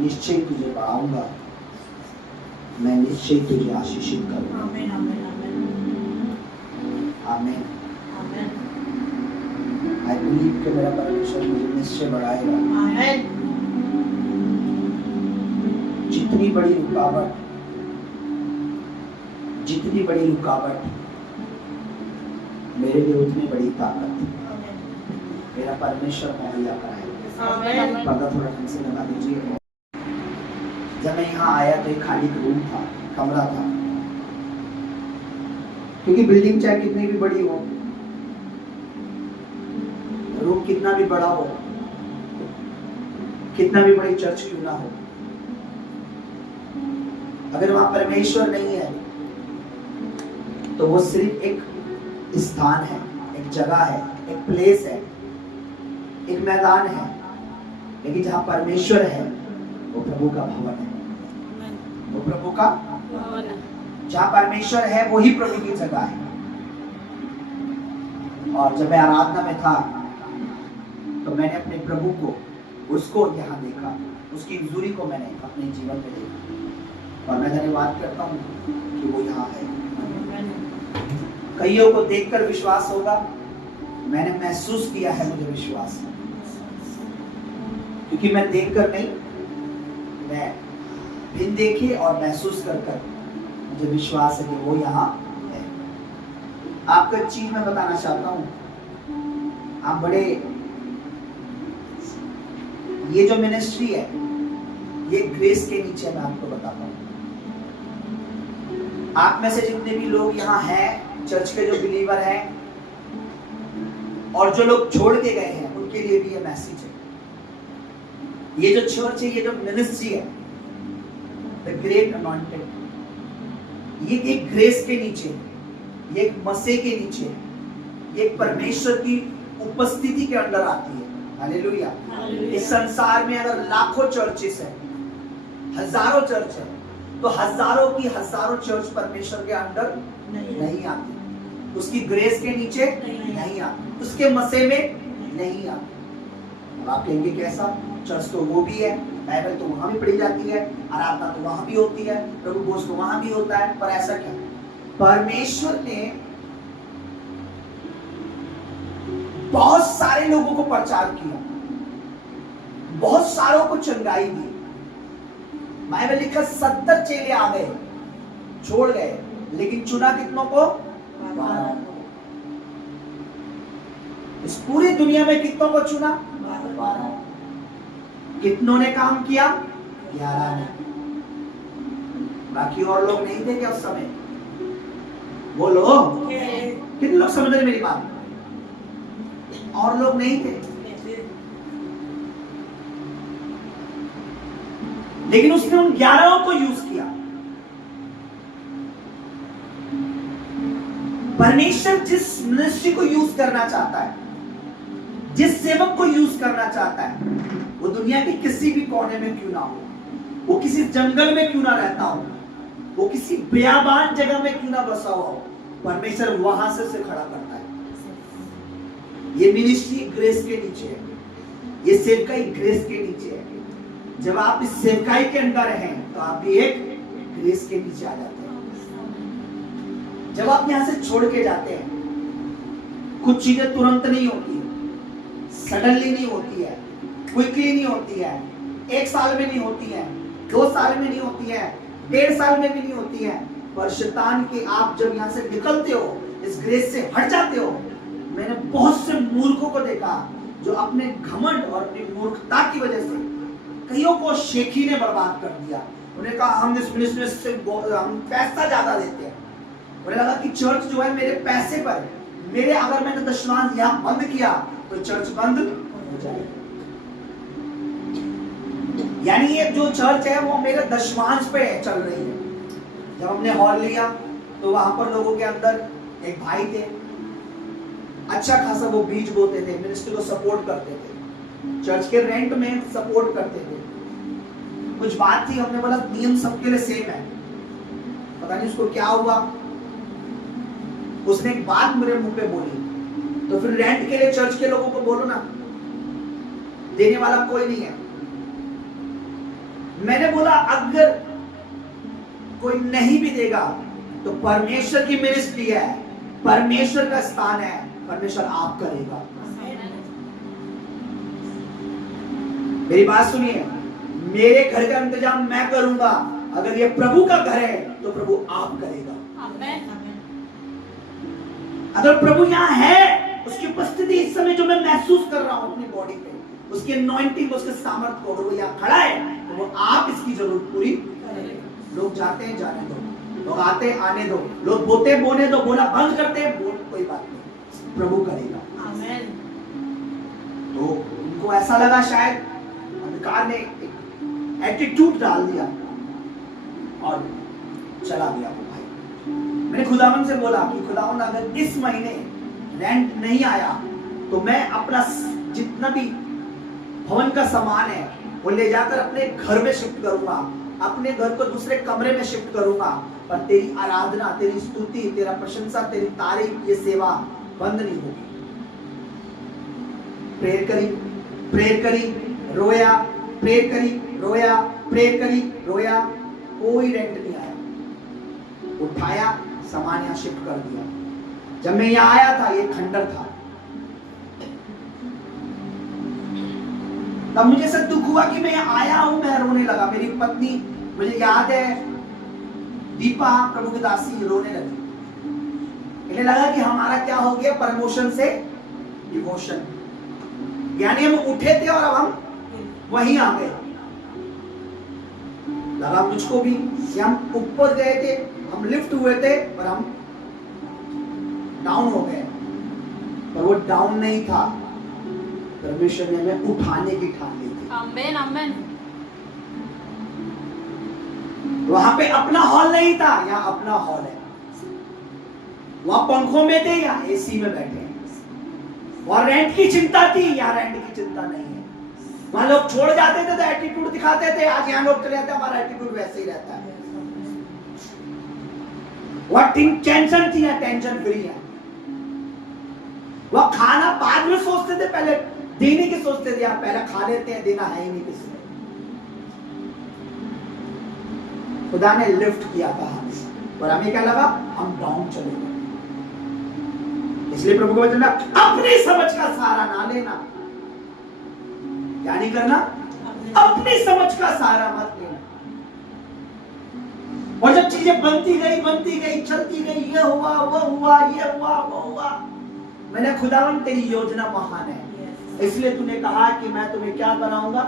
निश्चय तुझे बढ़ाऊंगा, मैं निश्चय तुझे आशीषित करूंगा। आमीन आमीन आमीन। आमीन। आई बिलीव कि मेरा परमेश्वर मुझे निश्चय बढ़ाएगा। आमीन। जितनी बड़ी रुकावट, जितनी बड़ी रुकावट मेरे लिए उतनी बड़ी ताकत मेरा परमेश्वर मुहैया कराएगा। आमीन। पर्दा थोड़ा ढंग से लगा दीजिए। जब मैं यहाँ आया तो एक खाली रूम था, कमरा था, क्योंकि बिल्डिंग चाहे कितनी भी बड़ी हो, रूम कितना भी बड़ा हो, कितना भी बड़ी चर्च क्यों ना हो, अगर वहां परमेश्वर नहीं है तो वो सिर्फ एक स्थान है, एक जगह है, एक प्लेस है, एक मैदान है। लेकिन जहां परमेश्वर है वो प्रभु का भवन है, वो प्रभु का भवन है। जहां परमेश्वर है वही प्रभु की जगह है। और जब मैं आराधना में था तो मैंने अपने प्रभु को, उसको यहाँ देखा, उसकी हुजूरी को मैंने अपने जीवन में देखा और मैं धन्यवाद करता हूँ कि वो यहाँ है। कईयों को देखकर विश्वास होगा, मैंने महसूस किया है, मुझे विश्वास है, क्योंकि मैं देखकर नहीं, मैं बिन देखे और महसूस कर कर मुझे विश्वास है कि वो यहाँ है। आपको एक चीज मैं बताना चाहता हूँ, आप बड़े, ये जो मिनिस्ट्री है ये ग्रेस के नीचे मैं आपको बताता हूँ। आप में से जितने भी लोग यहाँ हैं, चर्च के जो बिलीवर हैं और जो लोग छोड़ के गए हैं, उनके लिए भी ये मैसेज है। ये जो चर्च है, ये जो मिनिस्ट्री है, द ग्रेट अनॉइंटेड, ये एक ग्रेस के नीचे, ये एक मसीह के नीचे, ये एक परमेश्वर की उपस्थिति के अंदर आती है। हालेलुया। इस संसार में अगर लाखों चर्चेस है, हजारों चर्च है, तो हजारों की हजारों चर्च परमेश्वर के अंदर नहीं आती, उसकी ग्रेस के नीचे नहीं आती, उसके मसीह में नहीं आती। अब आप कहेंगे कैसा? चर्च तो वो भी है, बाइबल तो वहां भी पढ़ी जाती है, आराधना तो वहां भी होती है, प्रभु भोज तो वहां भी होता है, पर ऐसा क्या? परमेश्वर ने बहुत सारे लोगों को प्रचार किया, बहुत सारों को चंगाई दी। बाइबल लिखा 70 चेले आ गए, छोड़ गए, लेकिन चुना कितनों को? 12। इस पूरी दुनिया में कितनों को चुना? 12। कितनों ने काम किया? 11 ने। बाकी और लोग नहीं थे क्या उस समय? बोलो, कितने लोग समझ रहे मेरी बात? और लोग नहीं थे, लेकिन उसने उन 11 को यूज किया। परमेश्वर जिस मिनिस्ट्री को यूज करना चाहता है, जिस सेवक को यूज करना चाहता है, वो दुनिया के किसी भी कोने में क्यों ना हो, वो किसी जंगल में क्यों ना रहता हो, वो किसी बेयाबान जगह में क्यों ना बसा हुआ हो, परमेश्वर वहां से उसे खड़ा करता है। ये मिनिस्ट्री ग्रेस के नीचे है, ये सेवकाई ग्रेस के नीचे है। जब आप इस सेवकाई के अंदर हैं तो आप भी एक ग्रेस के नीचे आ जाते हैं। जब आप यहां से छोड़ के जाते हैं, कुछ चीजें तुरंत नहीं होती है, सडनली नहीं होती है, क्विकली नहीं होती है, 1 साल में नहीं होती है, 2 साल में नहीं होती है, 1.5 साल में भी नहीं होती है। पर शैतान के आप जब यहां से निकलते हो, इस ग्रेस से हट जाते हो, मैंने बहुत से मूर्खों को देखा जो अपने घमंड और अपनी मूर्खता की वजह से कईयों को शेखी ने बर्बाद कर दिया। उन्हें कहा हम इस बिजनेस से हम पैसा ज्यादा देते हैं। उन्हें लगा कि चर्च जो है मेरे पैसे पर, मेरे अगर मैंने दशमांश यहाँ बंद किया तो चर्च बंद हो जाएगी। यानी ये जो चर्च है वो मेरे दशमांश पे चल रही है। जब हमने हॉल लिया तो वहां पर लोगों के अंदर एक भाई थे, अच्छा खासा वो बीज बोते थे, मिनिस्ट्री को सपोर्ट करते थे, चर्च के रेंट में सपोर्ट करते थे। कुछ बात थी, हमने बोला नियम सबके लिए सेम है, पता नहीं उसको क्या हुआ, उसने एक बात मेरे मुंह पे बोली, तो फिर रेंट के लिए चर्च के लोगों को बोलो ना, देने वाला कोई नहीं है। मैंने बोला अगर कोई नहीं भी देगा तो परमेश्वर की मिनिस्ट्री है, परमेश्वर का स्थान है, परमेश्वर आप करेगा। मेरी बात सुनिए, मेरे घर का इंतजाम मैं करूंगा, अगर ये प्रभु का घर है तो प्रभु आप करेगा। अगर प्रभु यहाँ है, उसकी उपस्थिति इस समय जो मैं महसूस कर रहा हूं अपनी बॉडी पे, उसकी अनॉइंटिंग, उसके सामर्थ्य को, अगर वो यहाँ खड़ा है तो वो आप इसकी जरूरत पूरी करेगा। लोग जाते हैं जाने दो, लोग आते हैं आने दो, लोग बोते बोने दो, बोला बंद करते हैं, बोल कोई बात नहीं, प्रभु करेगा। तो उनको ऐसा लगा शायद अंधकार ने एक एटीट्यूड डाल दिया और चला गया वो भाई। मैंने खुदावन से बोला कि खुदावन अगर इस महीने रेंट नहीं आया तो मैं अपना जितना भी भवन का सामान है वो ले जाकर अपने घर में शिफ्ट करूंगा, अपने घर को दूसरे कमरे में शिफ्ट करूंगा, पर तेरी आराधना, तेरी स्तुति, तेरा प्रशंसा, तेरी तारीफ, ये सेवा बंद नहीं होगी। प्रेयर करी, रोया, प्रेयर करी, रोया, प्रेयर करी, रोया, कोई रेंट नहीं आया। उठाया, सामान यहाँ शिफ्ट कर दिया। जब मैं यहाँ आया था ये खंडर था, तब मुझे ऐसा दुख हुआ कि मैं यहाँ आया हूं, मैं रोने लगा। मेरी पत्नी, मुझे याद है दीपा, प्रभु की दासी, रोने लगी। इन्हें लगा कि हमारा क्या हो गया, प्रमोशन से डिवोशन, यानी हम उठे थे और अब हम वहीं आ गए। लगा मुझको भी कि हम ऊपर गए थे, हम लिफ्ट हुए थे, पर हम डाउन हो गए। पर वो डाउन नहीं था, परमेश्वर ने हमें उठाने की ठान ली थी। आमीन, आमीन। वहां पे अपना हॉल नहीं था, यहाँ अपना हॉल है। वहां पंखों में थे, यहाँ एसी में बैठे हैं। वहां रेंट की चिंता थी, यहाँ रेंट की चिंता नहीं है। वहां लोग छोड़ जाते थे तो एटीट्यूड दिखाते थे, आज यहाँ लोग चले जाते हैं, हमारा एटीट्यूड वैसे ही रहता है। वह टेंशन थी, यहाँ टेंशन फ्री है। वह खाना बाद में सोचते थे, पहले देने की सोचते थे, यहाँ पहले खा लेते हैं, देना है ही नहीं किसी ने। खुदा ने लिफ्ट किया था हमें, और हमें क्या लगा, हम डाउन चले गए। इसलिए प्रभु को वचन, अपनी समझ का सहारा ना लेना। क्या नहीं करना, अपनी समझ का सहारा मत लेना। और जब चीजें बनती गई, चलती गई, ये हुआ, वो हुआ, ये हुआ, वो हुआ, मैंने खुदावन तेरी योजना महान है, इसलिए तूने कहा कि मैं तुम्हें क्या बनाऊंगा,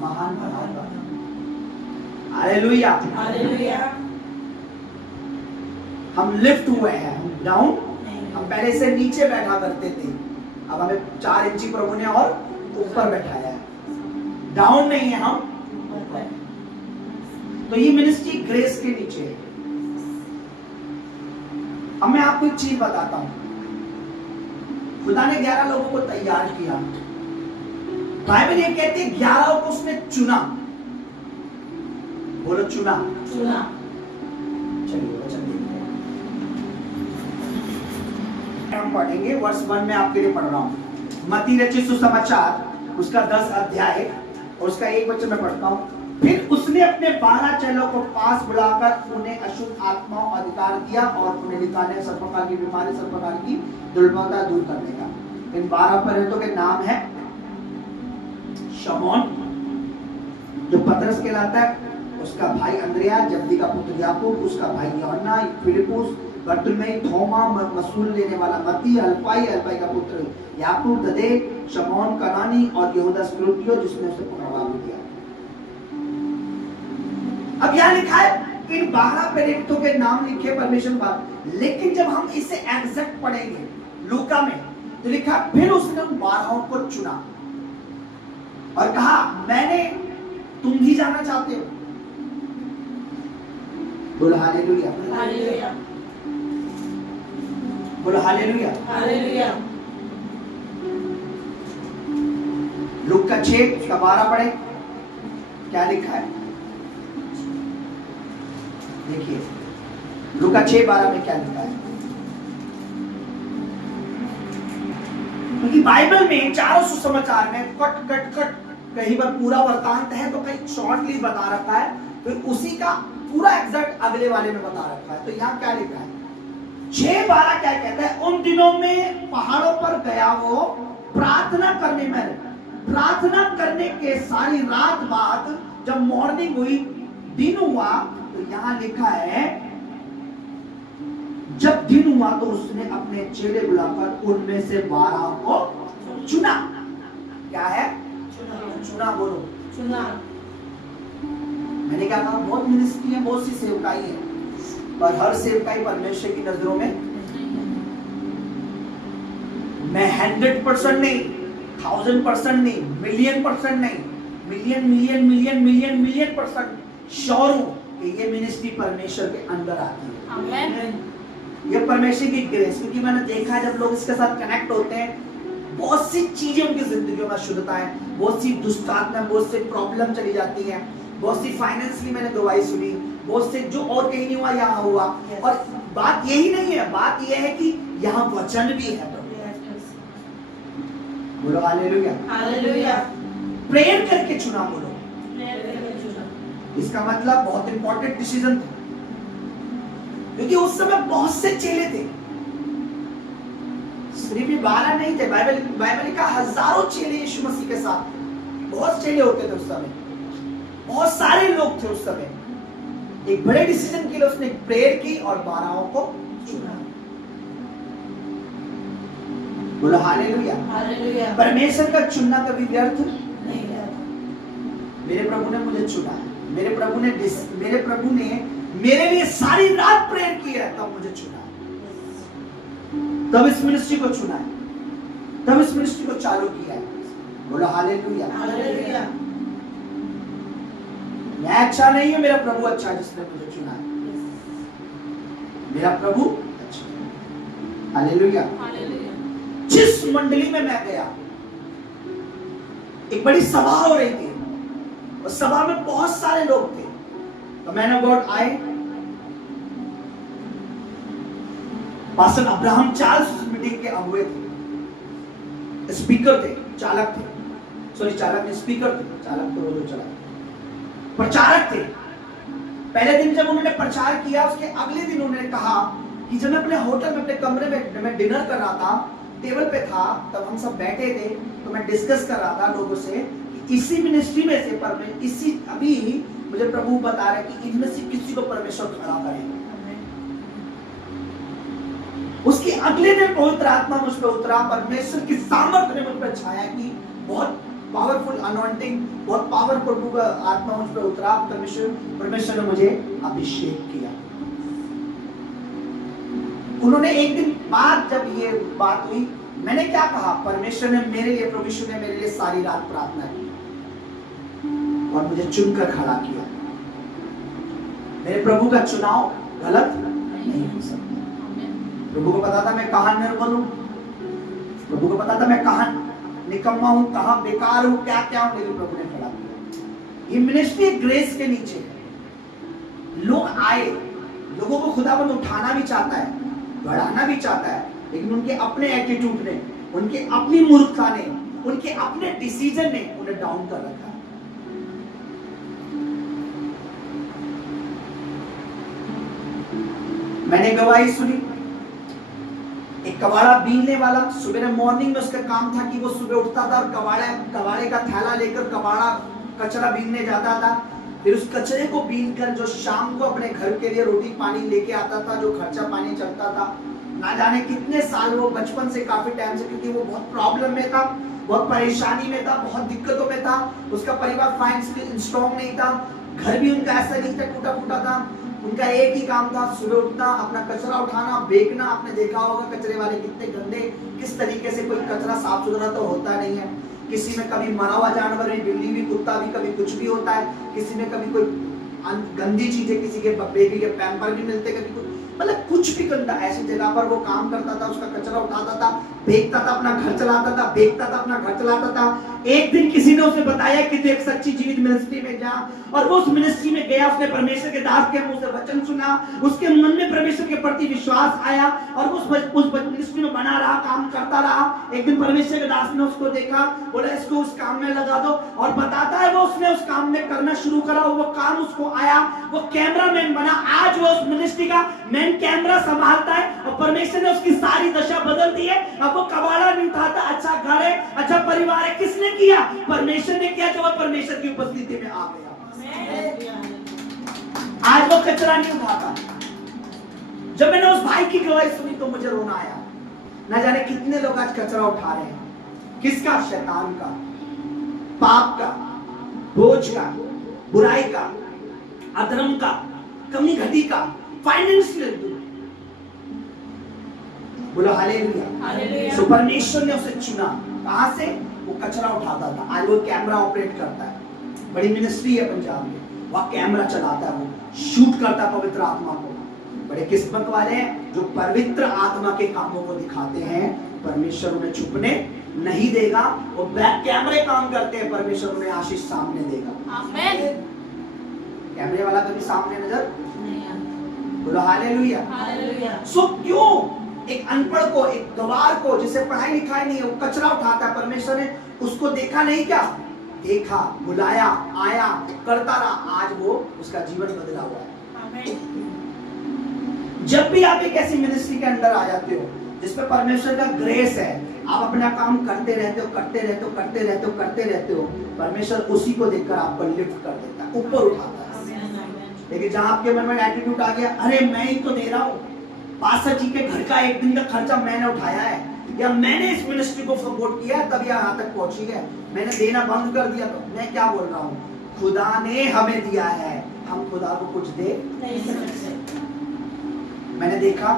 महान बनाऊंगा। Hallelujah, hallelujah. हम लिफ्ट हुए हैं, हम डाउन, हम पहले से नीचे बैठा करते थे, अब हमें 4 इंची प्रभु ने और ऊपर बैठाया है। डाउन नहीं है हम, तो ये मिनिस्ट्री ग्रेस के नीचे है। अब मैं आपको एक चीज बताता हूं, खुदा ने 11 लोगों को तैयार किया। बाइबल ये कहती है 11 को उसने चुना। बोलो चुना, चुना। चलिए वचन देखते हैं। हम पढ़ेंगे वर्ष 1 में आपके लिए पढ़ रहा हूं। मत्ती रचित सुसमाचार उसका 10 अध्याय और उसका 1 वचन में पढ़ता हूं। फिर उसने अपने 12 चेलों को पास बुलाकर उन्हें अशुद्ध आत्माओं का अधिकार दिया और उन्हें निकालने, सब प्रकार की बीमारी, सब प्रकार की दुर्बलता दूर करने का। इन 12 प्रेरितों के नाम है शमौन जो पतरस कहलाता है, उसका भाई अंद्रिया, जब्दी का पुत्र याकूब, उसका भाई यूहन्ना, फिलिपुस, बरतुल्मै, थोमा, मसूल लेने वाला मत्ती, हलफाई का पुत्र याकूब, तदे, शमौन कनानी और यहूदा इस्करियोती जिसने उसे पकड़वा भी दिया। अब यहाँ लिखा है इन 12 प्रेरितों के नाम लिखे परमेश्वर बात, लेकिन जब हम इसे एग्जैक्ट पढ़ेंगे लूका में तो लिखा फिर उसने उन 12 को चुना और कहा मैंने, तुम भी जाना चाहते हो? बोलो हालेलुया, हालेलुया, बोलो हालेलुया, हालेलुया। लूका 6 उसका 12 पढ़े, क्या लिखा है देखिए। लूका 6:12 में क्या लिखा है? क्योंकि बाइबल में चारों सुसमाचार में कट कट कट कहीं पर पूरा वृत्तांत है तो कहीं शॉर्टली बता रखा है, फिर उसी का पूरा एग्जैक्ट अगले वाले में बता रखा है। तो यहाँ क्या लिखा है 6:12 क्या कहता है, उन दिनों में पहाड़ों पर गया वो प्रार्थना करने में, प्रार्थना करने के सारी रात बाद जब मॉर्निंग हुई, दिन हुआ, तो यहां लिखा है जब दिन हुआ तो उसने अपने चेले बुलाकर उनमें से 12 को चुना। क्या है? चुना। बोलो चुना। मैंने क्या कहा, बहुत मिनिस्ट्री है, बहुत सी सेवकाई है, पर हर सेवकाई परमेश्वर की नजरों में मैं 100% नहीं, 1000% नहीं, $1,000,000 नहीं, $1,000,000,000,000,000,000% श्योर हूं कि ये मिनिस्ट्री परमेश्वर के अंदर आती है। आमीन। ये परमेश्वर की ग्रेस, क्योंकि मैंने देखा है जब लोग इसके साथ कनेक्ट होते हैं, बहुत सी चीजें उनकी जिंदगी में शुद्धता है, बहुत सी दुष्ट आत्मा, बहुत से प्रॉब्लम चली जाती है, बहुत सी फाइनेंशियली मैंने गवाही सुनी, बहुत से जो और कहीं नहीं हुआ यहाँ हुआ। और बात यही नहीं है, बात यह है कि यहाँ वचन भी है। बोलो हालेलुया। हालेलुया। प्रेयर करके चुना। बोलो, प्रेयर करके चुना। इसका मतलब बहुत इंपॉर्टेंट डिसीजन था, क्योंकि उस समय बहुत से चेले थे, सिर्फ 12 नहीं थे। बाइबल का हजारों चेले यीशु मसीह के साथ, बहुत चेले होते थे उस समय, बहुत सारे लोग थे उस समय। एक बड़े डिसीजन के लिए उसने प्रेयर की और 12 को चुना। बोलो हालेलुया। हालेलुया। परमेश्वर का चुनना कभी व्यर्थ नहीं है। मेरे प्रभु ने मुझे चुना है, मेरे प्रभु ने मेरे लिए सारी रात प्रेयर की है, तब मुझे चुना है, तब इस मिनिस्ट्री को चुना है, तब इस मिनिस्ट्री को चालू किया है। बोलो हालेलुया। हालेलुया। मैं अच्छा नहीं हूं, मेरा प्रभु अच्छा है जिसने मुझे चुना है। मेरा प्रभु अच्छा है। हालेलुया। हालेलुया। जिस मंडली में मैं गया, एक बड़ी सभा हो रही थी, और सभा में बहुत सारे लोग थे, तो मैन ऑफ गॉड आए, पास्टर अब्राहम चार्ल्स मीटिंग के अगुवे थे, स्पीकर थे, चालक थे, सॉरी चालक नहीं, स्पीकर थे, चालक तो वो जो चला, प्रचारक थे। पहले दिन जब उन्होंने प्रचार किया, उसके अगले दिन उन्होंने कहा कि जब मैं अपने होटल में अपने कमरे में मैं डिनर कर रहा था, टेबल पे था, तब हम सब बैठे थे, तो मैं डिस्कस कर रहा था लोगों से कि इसी मिनिस्ट्री में से पर इसी अभी मुझे प्रभु बता रहे कि इनमें से किसी को परमेश्वर खड़ा करेगा। उसके अगले दिन पवित्र आत्मा मुझ पर उतरा, परमेश्वर की सामर्थ्य ने मुझ पर छाया की, बहुत पावरफुल अनॉइंटिंग, बहुत पावरफुल आत्मा मुझ पर उतरा। परमेश्वर ने मुझे अभिषेक किया। उन्होंने एक दिन बाद जब ये बात हुई, मैंने क्या कहा, परमेश्वर ने मेरे लिए, प्रभु यीशु ने मेरे लिए सारी रात प्रार्थना की और मुझे चुनकर खड़ा किया। मेरे प्रभु का चुनाव गलत नहीं हो सकता। प्रभु को पता था मैं कहां निर्बल हूं, प्रभु को पता था मैं कहां निकम्मा हूं, कहां बेकार हूं, क्या क्या हूं, लेकिन प्रभु ने खड़ा किया। ये मिनिस्ट्री ग्रेस के नीचे है। लोग आए, लोगों को खुदाबंद उठाना भी चाहता है, बढ़ाना भी चाहता है, लेकिन उनके अपने एटीट्यूड ने, उनके अपनी मूर्खता ने, उनके अपने डिसीजन ने उन्हें डाउन कर रखा है। मैंने गवाही सुनी, एक कबाड़ा बीनने वाला, सुबह मॉर्निंग में उसका काम था कि वो सुबह उठता था और कबाड़े का थैला लेकर कबाड़ा कचरा बीनने जाता था, फिर उस कचरे को बीनकर जो शाम को अपने घर के लिए रोटी पानी लेके आता था, जो खर्चा पानी चलता था, ना जाने कितने साल, वो बचपन से काफी टाइम से, क्योंकि वो बहुत प्रॉब्लम में था, बहुत परेशानी में था, बहुत दिक्कतों में था, उसका परिवार फाइनेंशियली स्ट्रॉन्ग नहीं था, घर भी उनका ऐसा नहीं था, टूटा फूटा था। उनका एक ही काम था, सुबह उठना, अपना कचरा उठाना, बेचना। आपने देखा होगा कचरे वाले कितने गंदे, किस तरीके से, कोई कचरा साफ सुथरा तो होता नहीं है, किसी में कभी मरा हुआ जानवर भी, बिल्ली भी, कुत्ता भी, कभी कुछ भी होता है, किसी में कभी कोई गंदी चीजें, किसी के बेबी के पैम्पर भी मिलते, कभी कुछ, मतलब कुछ भी गंदा। ऐसी जगह पर वो काम करता था, उसका कचरा उठाता था, बेचता था, अपना घर चलाता था, बेचता था, अपना घर चलाता था। एक दिन किसी ने उसे बताया कि तू एक सच्ची जीवित मिनिस्ट्री में जा, और वो उस मिनिस्ट्री में गया। उसने परमेश्वर के दास के मुंह से वचन सुना, उसके मन में परमेश्वर के प्रति विश्वास आया, और उस मिनिस्ट्री में बना रहा, काम करता रहा। एक दिन परमेश्वर के दास ने उसको देखा, बोला इसको उस काम में लगा दो, और बताता है वो उसने उस काम में करना शुरू करा, वो काम उसको आया, वो कैमरामैन बना। आज वो उस मिनिस्ट्री का मैन कैमरा संभालता है, और परमेश्वर ने उसकी सारी दशा बदल दी है। अब वो कबाड़ा नहीं उठाता, अच्छा घर है, अच्छा परिवार है। किसने किया? परमेश्वर ने किया, जब वो परमेश्वर की उपस्थिति में आ गया। आज वो कचरा नहीं उठाता। जब मैंने उस भाई की गवाही सुनी तो मुझे रोना आया। न जाने कितने लोग आज कचरा उठा रहे हैं। किसका? शैतान का, पाप का, बोझ का, बुराई का, अधर्म का, कमी घटी का, फाइनेंशियल। बोलो हालेलुया। सो परमेश्वर ने उसे चुना। कहां से? वो कचरा उठाता था, आज वो कैमरा ऑपरेट करता है। बड़ी मिनिस्ट्री है पंजाब में, वहां कैमरा चलाता है, वो शूट करता है पवित्र आत्मा को। बड़े किस्मत वाले हैं जो पवित्र आत्मा के कामों को दिखाते हैं। परमेश्वर उन्हें छुपने नहीं देगा। वो बैक कैमरे काम करते हैं, परमेश्वर उन्हें आशीष सामने देगा। आमीन। कैमरे वाला कभी सामने नजर नहीं आता। बोलो हालेलुया। हालेलुया। सो क्यों एक अनपढ़ को, एक गवार को, जिसे पढ़ाई लिखाई नहीं है, वो कचरा उठाता है, परमेश्वर ने उसको देखा नहीं? क्या देखा? बुलाया, आया, करता रहा। आज वो उसका जीवन बदला हुआ है। आमीन। जब भी आप एक ऐसी मिनिस्ट्री के अंदर आ जाते हो जिसमें परमेश्वर का ग्रेस है, आप अपना काम करते रहते हो, करते रहते हो, करते रहते हो, करते रहते हो, परमेश्वर उसी को देखकर आपको लिफ्ट कर देता है, ऊपर उठाता है। लेकिन जहां आपके मन में एटीट्यूड आ गया, अरे मैं ही तो दे रहा हूं, पास्टर जी के घर का एक दिन का खर्चा मैंने उठाया है, या मैंने इस मिनिस्ट्री को सपोर्ट किया है तब यहाँ तक पहुंची है, मैंने देना बंद कर दिया, तो मैं क्या बोल रहा हूँ? खुदा ने हमें दिया है, हम खुदा को कुछ दे नहीं सकते। मैंने देखा,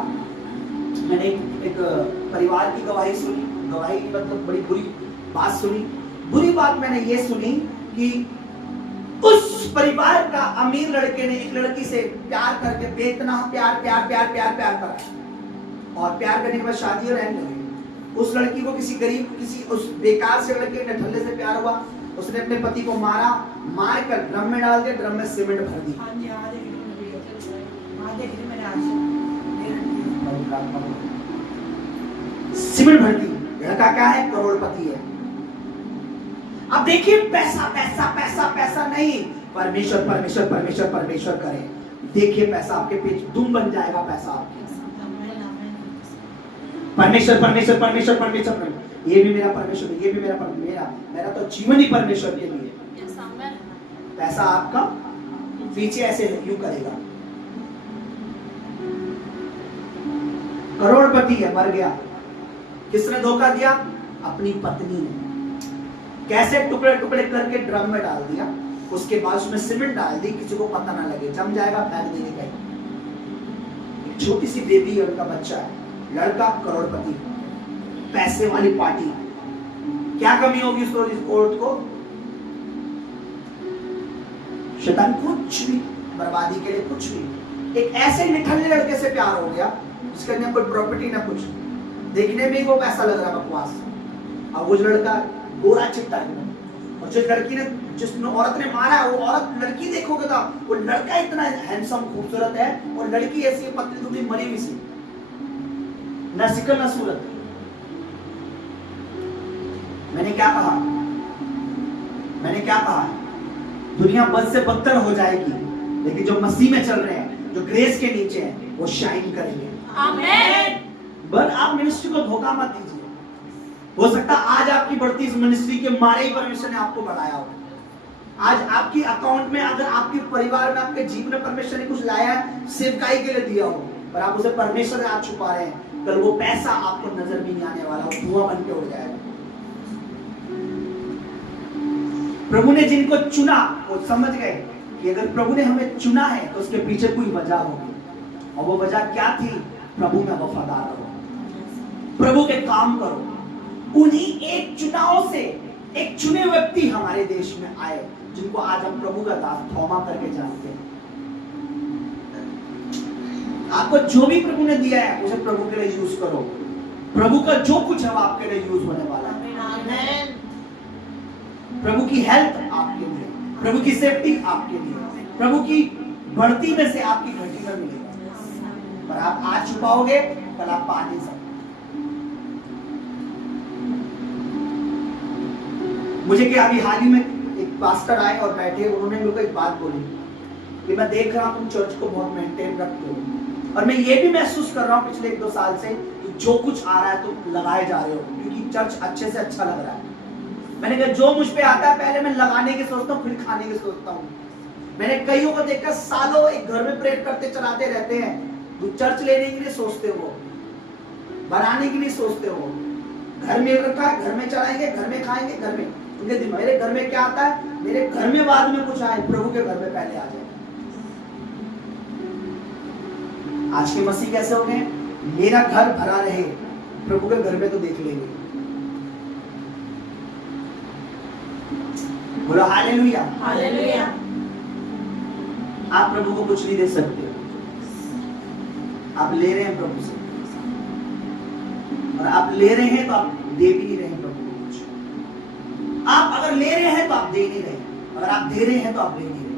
मैंने एक परिवार की गवाही सुनी। गवाही मतलब बड़ी बुरी बात सुनी। बुरी बात मैंने ये सुनी कि उस परिवार का अमीर लड़के ने एक लड़की से प्यार करके बेतना प्यार प्यार प्यार प्यार प्यार करा, और प्यार करने के बाद शादी और रहने लगी। उस लड़की को किसी गरीब, किसी उस बेकार से लड़के नठल्ले से प्यार हुआ। उसने अपने पति को मारा, मार कर ड्रम में डाल दिया, ड्रम में सीमेंट भर दी। हाँ जी, हाँ देख रही मैंने आज सीमेंट भर दी। लड़का क्या है? करोड़पति है। अब देखिए, पैसा पैसा पैसा पैसा नहीं, परमेश्वर परमेश्वर परमेश्वर परमेश्वर करे। देखिए पैसा आपके पेट दुम बन जाएगा। पैसा आपके परमेश्वर परमेश्वर परमेश्वर परमेश्वर, ये भी मेरा परमेश्वर है, ये भी मेरा मेरा तो जीवन ही परमेश्वर के लिए। पैसा आपका पीछे ऐसे यूं करेगा। करोड़पति है, मर गया। किसने धोखा दिया? अपनी पत्नी ने। कैसे टुकड़े टुकड़े करके ड्रम में डाल दिया, उसके बाद उसमें सीमेंट डाल दी, किसी को पता ना लगे, जम जाएगा, फेंक देने का। एक छोटी सी बेबी है, उनका बच्चा है, लड़का करोड़पति, पैसे वाली पार्टी। क्या कमी होगी उस औरत को? शैतान कुछ भी, बर्बादी के लिए कुछ भी। एक ऐसे निठल्ले लड़के से प्यार हो गया जिसके अंदर कोई प्रॉपर्टी ना कुछ, देखने में ही वो पैसा लग रहा है, बकवास। अब वो लड़का गोरा चिट्टा है, और जो लड़की ने, जिस औरत ने मारा है, वो औरत, लड़की देखोगे तो वो लड़का इतना हैंडसम खूबसूरत है, और लड़की ऐसी पतली दुबली मरी हुई सी, न सिकल न सूरत। मैंने क्या कहा? मैंने क्या कहा? दुनिया बद से बदतर हो जाएगी, लेकिन जो मसीह में चल रहे हैं, जो ग्रेस के नीचे हैं, वो शाइन करेंगे। आमीन। बस आप मिनिस्ट्री को धोखा मत दीजिए। हो सकता है आज आपकी बढ़ती इस मिनिस्ट्री के मारे ही परमेश्वर ने आपको बढ़ाया हो। आज आपकी अकाउंट में, अगर आपके परिवार में, आपके जीवन में परमेश्वर ने कुछ लाया है, सेवकाई के लिए दिया हो, पर आप उसे परमेश्वर ने आज छुपा रहे हैं, कल वो पैसा आपको नजर भी नहीं आने वाला, वो धुआं बन के उड़ जाएगा। प्रभु ने जिनको चुना वो समझ गए कि अगर प्रभु ने हमें चुना है तो उसके पीछे कोई वजह होगी, और वो वजह क्या थी? प्रभु में वफादार रहो, प्रभु के काम करो। उन्हीं एक चुनाव से एक चुने व्यक्ति हमारे देश में आए, जिनको आज हम प्रभु का दास थोमा करके जानते हैं। आपको जो भी प्रभु ने दिया है, उसे प्रभु के लिए यूज करो। प्रभु का जो कुछ है वो आपके लिए यूज होने वाला है। आमेन। प्रभु की हेल्थ आपके लिए, प्रभु की सेफ्टी आपके लिए, प्रभु की बढ़ती में से आपकी घटी में मिलेगा। पर आप आज छुपाओगे, कल आप पा नहीं सकते। मुझे क्या अभी हाल ही में एक पास्टर आए और बैठे, उन्होंने मेरे को एक बात बोली कि मैं देख रहा हूं तुम चर्च को बहुत मेंटेन रखते हो, और मैं ये भी महसूस कर रहा हूं पिछले 1-2 साल से कि जो कुछ आ रहा है तुम लगाए जा रहे हो, क्योंकि चर्च अच्छे से अच्छा लग रहा है। मैंने कहा जो मुझ पे आता है पहले मैं लगाने की सोचता हूँ, फिर खाने की सोचता हूँ। मैंने कईयों को देखकर सालों एक घर में प्रेयर करते चलाते रहते हैं, तो चर्च लेने के लिए सोचते हो, बनाने के लिए सोचते हो, घर में रखा है, घर में चढ़ाएंगे, घर में खाएंगे, घर में। उनके दिमाग मेरे घर में क्या आता है, मेरे घर में बाद में कुछ आए, प्रभु के घर में पहले आ जाए। आज के मसीह कैसे हो गए, मेरा घर भरा रहे, प्रभु के घर में तो देख लेंगे। बोलो हालेलुया। हालेलुया। आप प्रभु को कुछ नहीं दे सकते, आप ले रहे हैं प्रभु से, और आप ले रहे हैं तो आप दे भी नहीं रहे हैं प्रभु को कुछ। आप अगर ले रहे हैं तो आप दे नहीं रहे, अगर आप दे रहे हैं तो आप ले नहीं रहे।